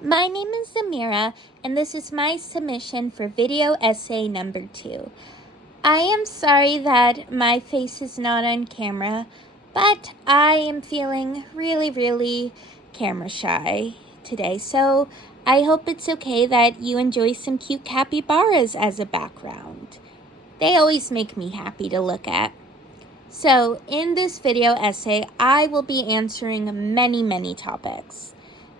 my name is Zamira, and this is my submission for video essay number 2. I am sorry that my face is not on camera, but I am feeling really camera shy today, so I hope it's okay that you enjoy some cute capybaras as a background. They always make me happy to look at. So in this video essay, I will be answering many topics.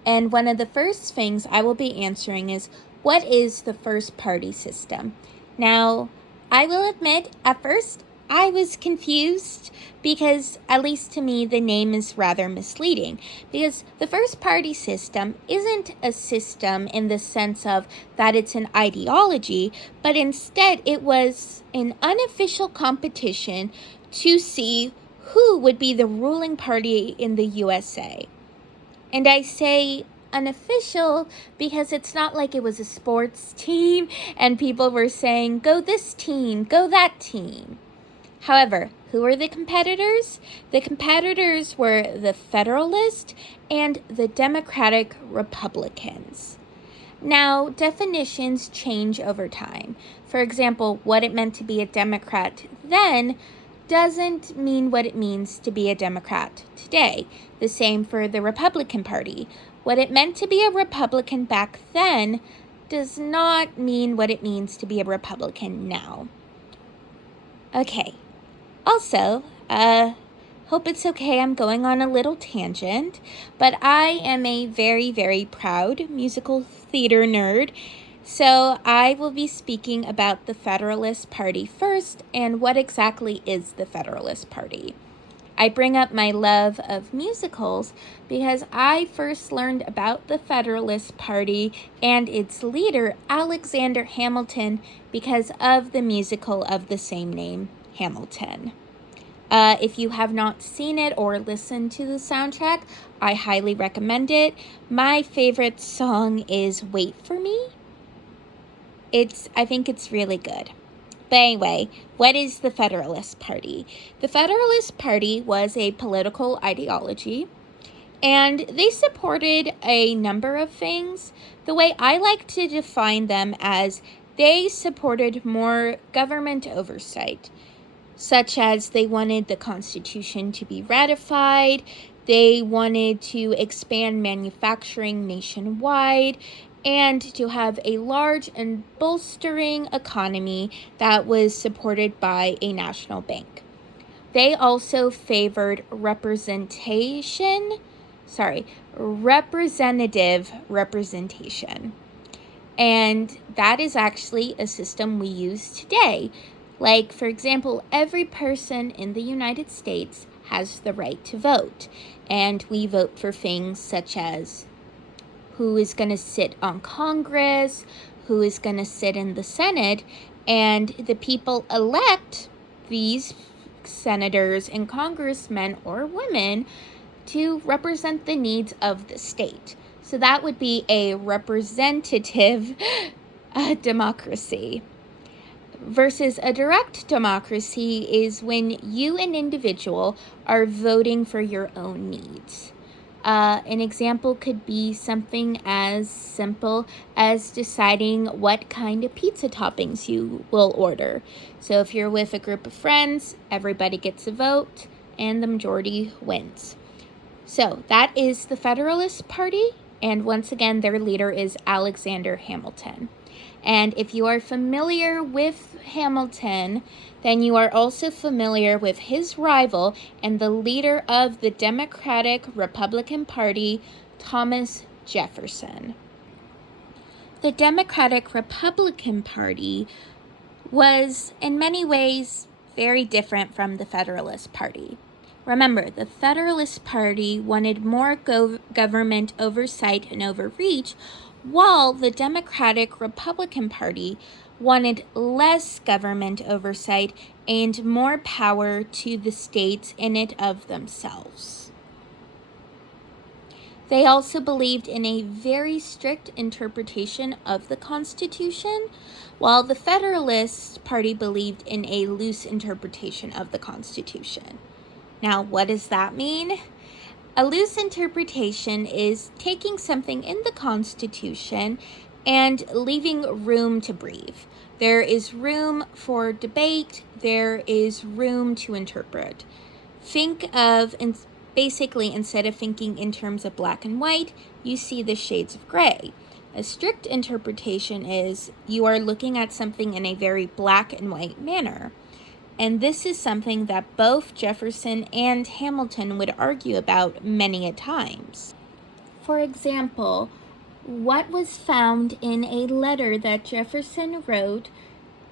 And one of the first things I will be answering is, what is the first party system? Now, I will admit, at first, I was confused because, at least to me, the name is rather misleading. Because the first party system isn't a system in the sense of that it's an ideology, but instead it was an unofficial competition to see who would be the ruling party in the USA. And I say unofficial because it's not like it was a sports team and people were saying, go this team, go that team. However, who were the competitors? The competitors were the Federalists and the Democratic Republicans. Now, definitions change over time. For example, what it meant to be a Democrat then doesn't mean what it means to be a Democrat today. The same for the Republican Party. What it meant to be a Republican back then does not mean what it means to be a Republican now. Okay. Also, hope it's okay, I'm going on a little tangent, but I am a very proud musical theater nerd. So I will be speaking about the Federalist Party first and what exactly is the Federalist Party. I bring up my love of musicals because I first learned about the Federalist Party and its leader, Alexander Hamilton, because of the musical of the same name, Hamilton. If you have not seen it or listened to the soundtrack, I highly recommend it. My favorite song is Wait For Me. I think it's really good. But anyway, what is the Federalist Party? The Federalist Party was a political ideology, and they supported a number of things. The way I like to define them as they supported more government oversight, such as they wanted the Constitution to be ratified, they wanted to expand manufacturing nationwide, and to have a large and bolstering economy that was supported by a national bank. They also favored representative representation. And that is actually a system we use today. Like, for example, every person in the United States has the right to vote. And we vote for things such as who is going to sit on Congress, who is going to sit in the Senate, and the people elect these senators and congressmen or women to represent the needs of the state. So that would be a representative democracy. Versus a direct democracy is when you, an individual, are voting for your own needs. An example could be something as simple as deciding what kind of pizza toppings you will order. So if you're with a group of friends, everybody gets a vote, and the majority wins. So that is the Federalist Party, and once again, their leader is Alexander Hamilton. And if you are familiar with Hamilton, then you are also familiar with his rival and the leader of the Democratic Republican Party, Thomas Jefferson. The Democratic Republican Party was, in many ways, very different from the Federalist Party. Remember, the Federalist Party wanted more government oversight and overreach, while the Democratic Republican Party wanted less government oversight and more power to the states in and of themselves. They also believed in a very strict interpretation of the Constitution, while the Federalist Party believed in a loose interpretation of the Constitution. Now, what does that mean? A loose interpretation is taking something in the Constitution and leaving room to breathe. There is room for debate, there is room to interpret. Think of, basically, instead of thinking in terms of black and white, you see the shades of gray. A strict interpretation is you are looking at something in a very black and white manner. And this is something that both Jefferson and Hamilton would argue about many a times. For example, what was found in a letter that Jefferson wrote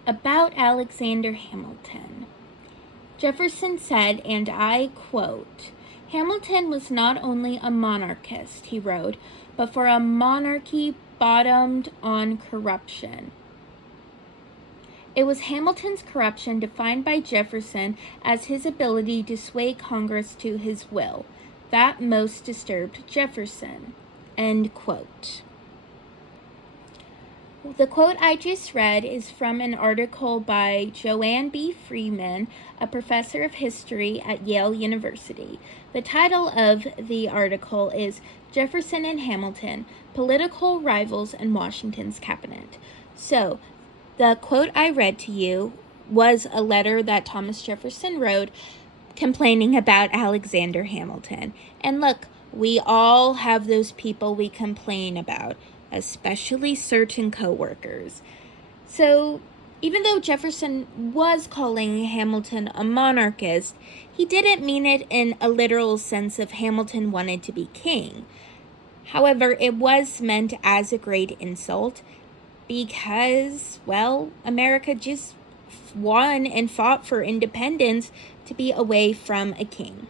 about Alexander Hamilton? Jefferson said, and I quote, "Hamilton was not only a monarchist," he wrote, "but for a monarchy bottomed on corruption." It was Hamilton's corruption defined by Jefferson as his ability to sway Congress to his will that most disturbed Jefferson. End quote. The quote I just read is from an article by Joanne B. Freeman, a professor of history at Yale University. The title of the article is "Jefferson and Hamilton, Political Rivals in Washington's Cabinet." So, the quote I read to you was a letter that Thomas Jefferson wrote complaining about Alexander Hamilton. And look, we all have those people we complain about, especially certain coworkers. So, even though Jefferson was calling Hamilton a monarchist, he didn't mean it in a literal sense of Hamilton wanted to be king. However, it was meant as a great insult because, well, America just won and fought for independence to be away from a king.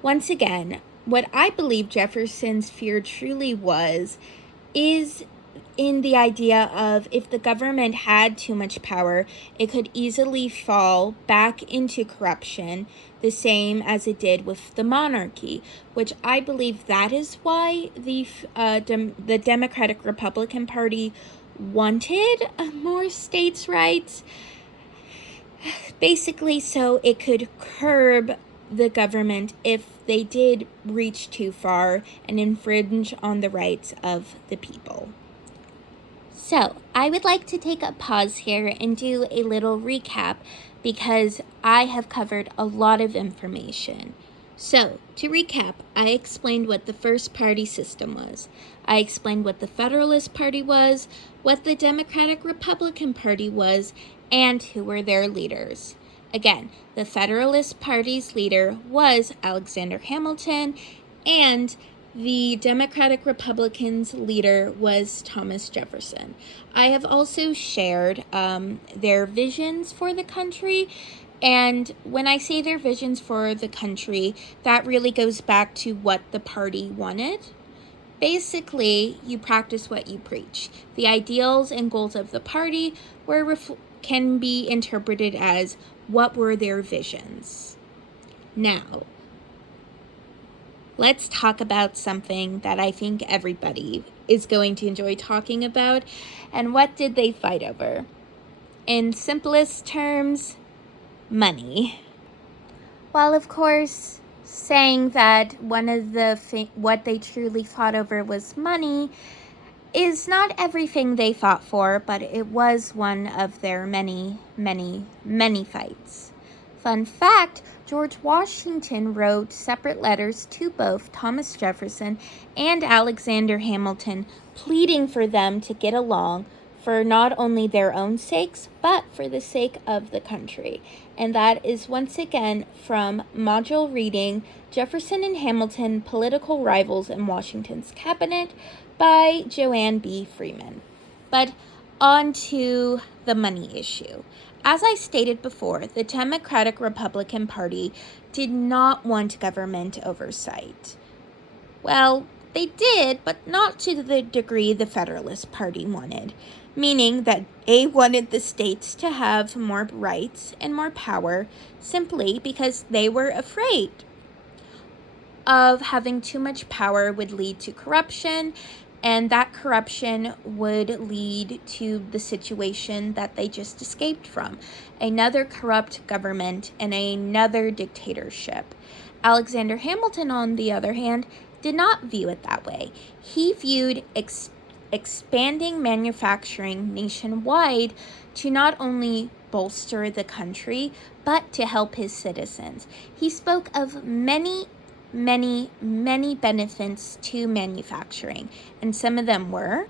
Once again, what I believe Jefferson's fear truly was is in the idea of if the government had too much power, it could easily fall back into corruption, the same as it did with the monarchy, which I believe that is why the Democratic Republican Party wanted more states' rights, basically so it could curb the government if they did reach too far and infringe on the rights of the people. So, I would like to take a pause here and do a little recap because I have covered a lot of information. So, to recap, I explained what the first party system was. I explained what the Federalist Party was, what the Democratic Republican Party was, and who were their leaders. Again, the Federalist Party's leader was Alexander Hamilton, and the Democratic Republicans' leader was Thomas Jefferson. I have also shared their visions for the country, and when I say their visions for the country, that really goes back to what the party wanted. Basically, you practice what you preach. The ideals and goals of the party can be interpreted as what were their visions. Now, let's talk about something that I think everybody is going to enjoy talking about. And what did they fight over? In simplest terms, money. While, of course, saying that one of what they truly fought over was money is not everything they fought for, but it was one of their many, many, many fights. Fun fact, George Washington wrote separate letters to both Thomas Jefferson and Alexander Hamilton, pleading for them to get along for not only their own sakes, but for the sake of the country. And that is once again from module reading Jefferson and Hamilton, Political Rivals in Washington's Cabinet by Joanne B. Freeman. But on to the money issue. As I stated before, the Democratic Republican Party did not want government oversight. Well, they did, but not to the degree the Federalist Party wanted, meaning that they wanted the states to have more rights and more power simply because they were afraid of having too much power would lead to corruption, and that corruption would lead to the situation that they just escaped from, another corrupt government and another dictatorship. Alexander Hamilton, on the other hand, did not view it that way. He viewed expanding manufacturing nationwide to not only bolster the country, but to help his citizens. He spoke of many benefits to manufacturing, and some of them were,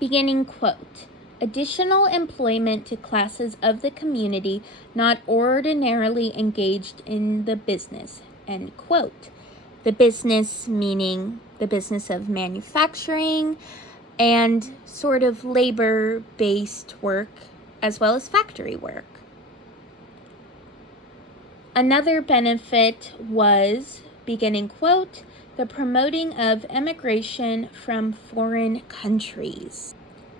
beginning quote, additional employment to classes of the community not ordinarily engaged in the business, end quote. The business meaning the business of manufacturing and sort of labor-based work as well as factory work. Another benefit was, beginning quote, the promoting of emigration from foreign countries.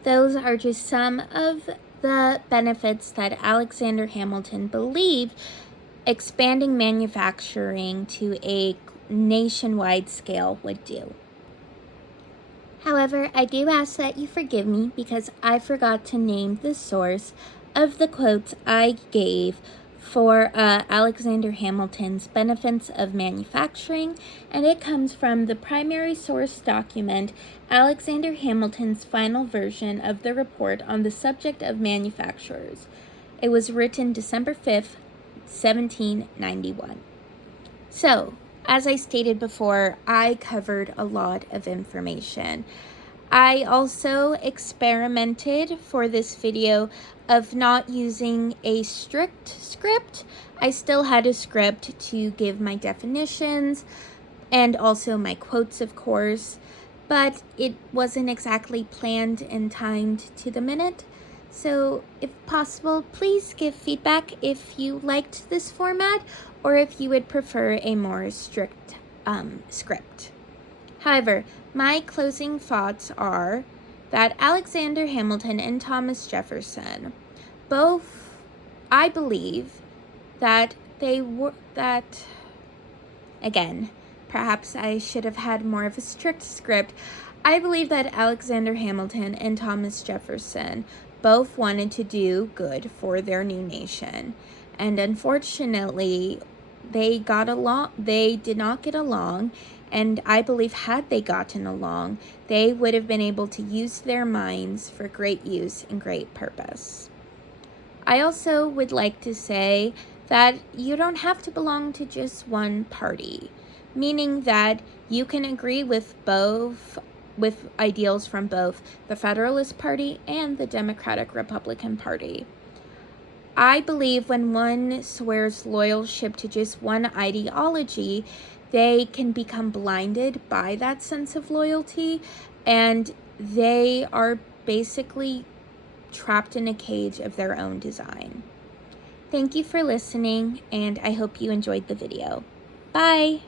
Those are just some of the benefits that Alexander Hamilton believed expanding manufacturing to a nationwide scale would do. However, I do ask that you forgive me because I forgot to name the source of the quotes I gave for Alexander Hamilton's benefits of manufacturing, and it comes from the primary source document, Alexander Hamilton's final version of the report on the subject of manufacturers. It was written December 5th, 1791. So, as I stated before, I covered a lot of information. I also experimented for this video of not using a strict script. I still had a script to give my definitions and also my quotes, of course, but it wasn't exactly planned and timed to the minute. So if possible, please give feedback if you liked this format or if you would prefer a more strict script. However, my closing thoughts are that Alexander Hamilton and Thomas Jefferson, both, I believe that again, perhaps I should have had more of a strict script. I believe that Alexander Hamilton and Thomas Jefferson both wanted to do good for their new nation. And unfortunately, they did not get along. And I believe had they gotten along, they would have been able to use their minds for great use and great purpose. I also would like to say that you don't have to belong to just one party, meaning that you can agree with ideals from both the Federalist Party and the Democratic Republican Party. I believe when one swears loyalship to just one ideology, they can become blinded by that sense of loyalty, and they are basically trapped in a cage of their own design. Thank you for listening, and I hope you enjoyed the video. Bye!